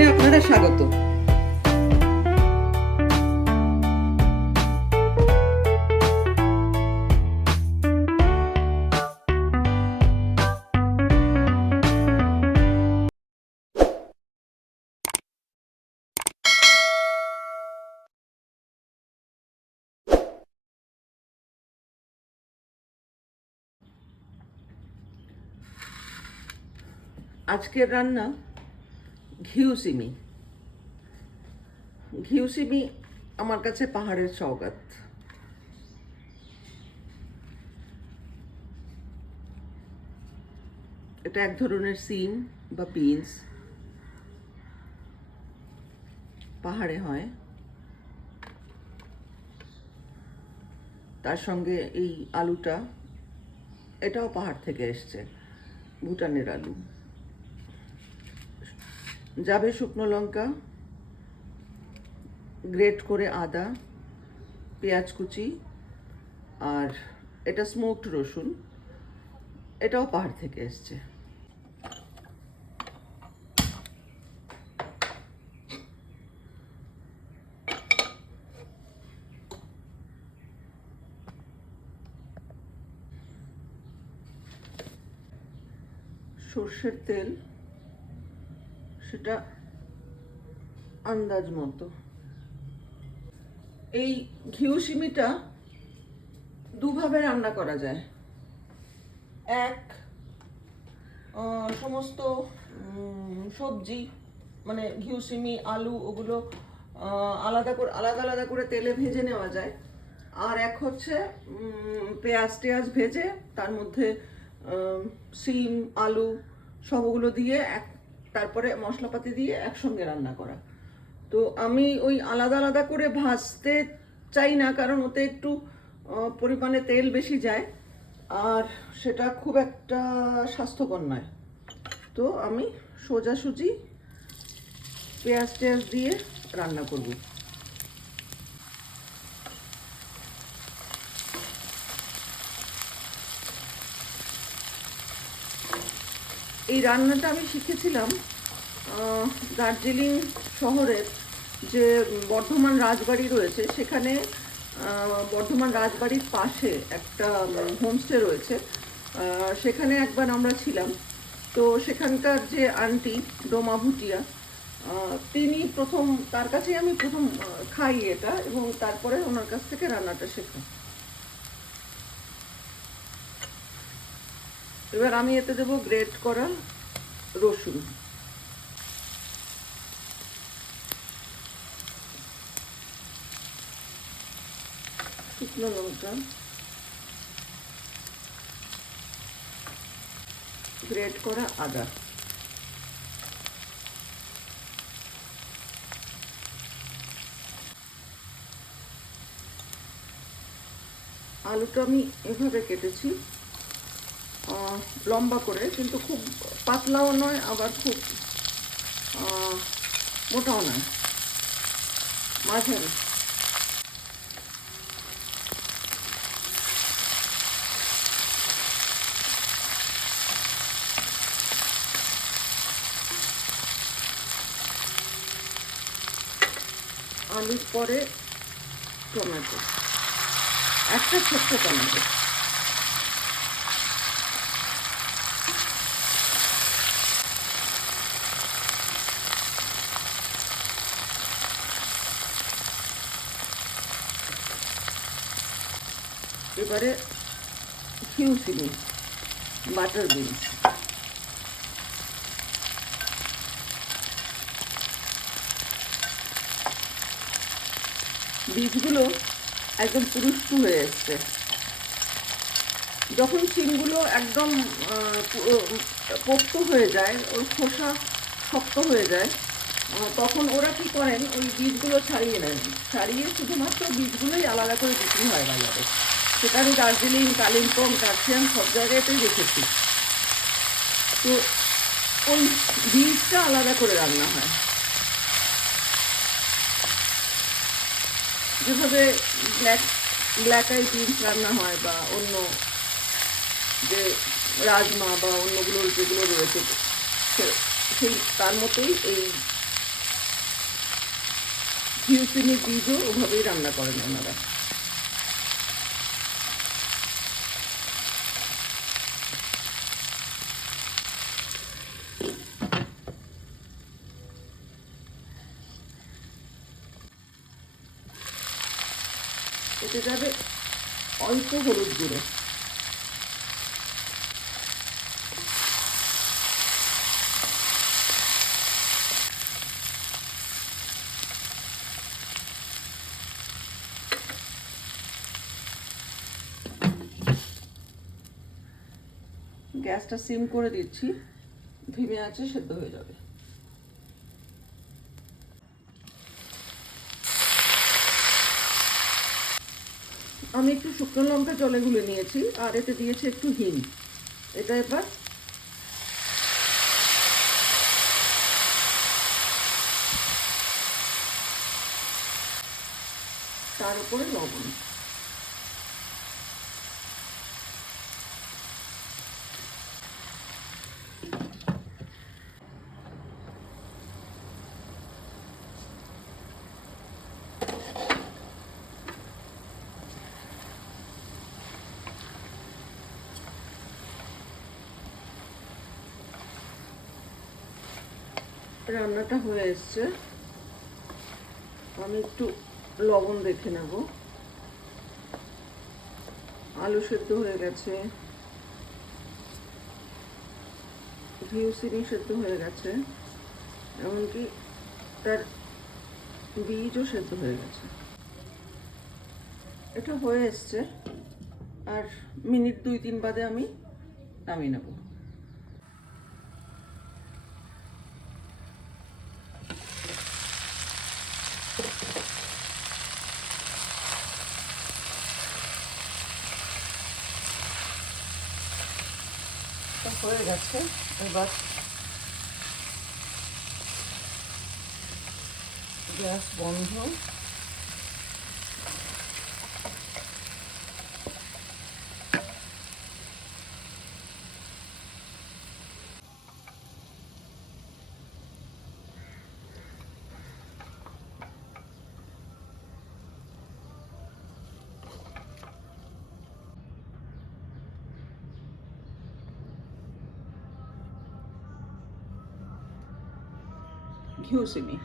রান্নাঘরে আপনাদের স্বাগত। আজকের রান্না ঘিউ সিমি। ঘিউ সিমি আমার কাছে পাহাড়ের সওগাত। এটা এক ধরনের সিম বা বিনস, পাহাড়ে হয়। তার সঙ্গে এই আলুটা, এটাও পাহাড় থেকে এসছে, ভুটানের আলু। যাবে শুকনো লঙ্কা, গ্রেট করে আদা, পেঁয়াজ কুচি, আর এটা স্মোকড রসুন, এটাও পাহাড় থেকে এসছে। সর্ষের তেল, সেটা আন্দাজ মতো। এই ঘিউ সিমিটা দুভাবে রান্না করা যায়। এক, সমস্ত সবজি মানে ঘিউ সিমি, আলু, ওগুলো আলাদা আলাদা করে তেলে ভেজে নেওয়া যায়। আর এক হচ্ছে পেঁয়াজ টেয়াজ ভেজে তার মধ্যে সিম, আলু সবগুলো দিয়ে তারপরে মশলাপাতি দিয়ে একসঙ্গে রান্না করা। তো আমি ওই আলাদা আলাদা করে ভাজতে চাই না, কারণ ওতে একটু পরিমাণে তেল বেশি যায়, আর সেটা খুব একটা স্বাস্থ্যকর নয়। তো আমি সোজাসুজি পেঁয়াজ টেয়াজ দিয়ে রান্না করব। এই রান্নাটা আমি শিখেছিলাম দার্জিলিং শহরের যে বর্ধমান রাজবাড়ি রয়েছে, সেখানে বর্ধমান রাজবাড়ির পাশে একটা হোমস্টে রয়েছে। সেখানে একবার আমরা ছিলাম। তো সেখানকার যে আন্টি ডোমা ভুটিয়া, তার কাছেই আমি প্রথম খাই এটা, এবং তারপরে ওনার কাছ থেকে রান্নাটা শেখা। এবার আমি এতে দেবো গ্রেট করা রসুন, শুকনো লঙ্কা, গ্রেট করা আদা। আলুটা আমি এভাবে কেটেছি, লম্বা করে, কিন্তু খুব পাতলাও নয় আবার খুব মোটাও নয়, মাঝারি। আলুর পরে টমেটো, একটা ছোট্ট টমেটো। এবারে ঘিউ সিমি, বাটার বিনস। বীজগুলো একদম পুরুষ্টু হয়ে এসছে। যখন সিমগুলো একদম পোক্ত হয়ে যায়, ওর খোসা শক্ত হয়ে যায়, তখন ওরা কি করেন, ওই বীজগুলো ছাড়িয়ে নেন। ছাড়িয়ে শুধুমাত্র বীজগুলোই আলাদা করে বিক্রি হয় বাজারে। সেটা আমি দার্জিলিং, কালিম্পং, কার্শিয়াং সব জায়গাতেই দেখেছি। তো ওই বীজটা আলাদা করে রান্না হয়। যেভাবে ব্ল্যাক আই বিনস রান্না হয়, বা অন্য যে রাজমা বা অন্যগুলোর যেগুলো রয়েছে, সেই তার মতোই এই ঘিউসিনি বীজও ওভাবেই রান্না করেন ওনারা। এতে যাবে অল্প হলুদ গুঁড়ো, গ্যাসটা সিম করে দিচ্ছি, ধিমে আঁচে সেদ্ধ হয়ে যাবে। আমি একটু শুকনো লঙ্কা জলে গুলে নিয়েছি আর এতে দিয়েছি একটু হিং। এটা এবার তার উপরে লবণ। রান্নাটা হয়ে এসছে, আমি একটু লবণ দেখে নেব। আলু সেদ্ধ হয়ে গেছে, ঘিউসিনি সেদ্ধ হয়ে গেছে, এমনকি তার বীজও সেদ্ধ হয়ে গেছে। এটা হয়ে এসছে, আর মিনিট 2-3 বাদে আমি নামিয়ে নেব। হয়ে গেছে, এবার গ্যাস বন্ধ। ঘিউসিমি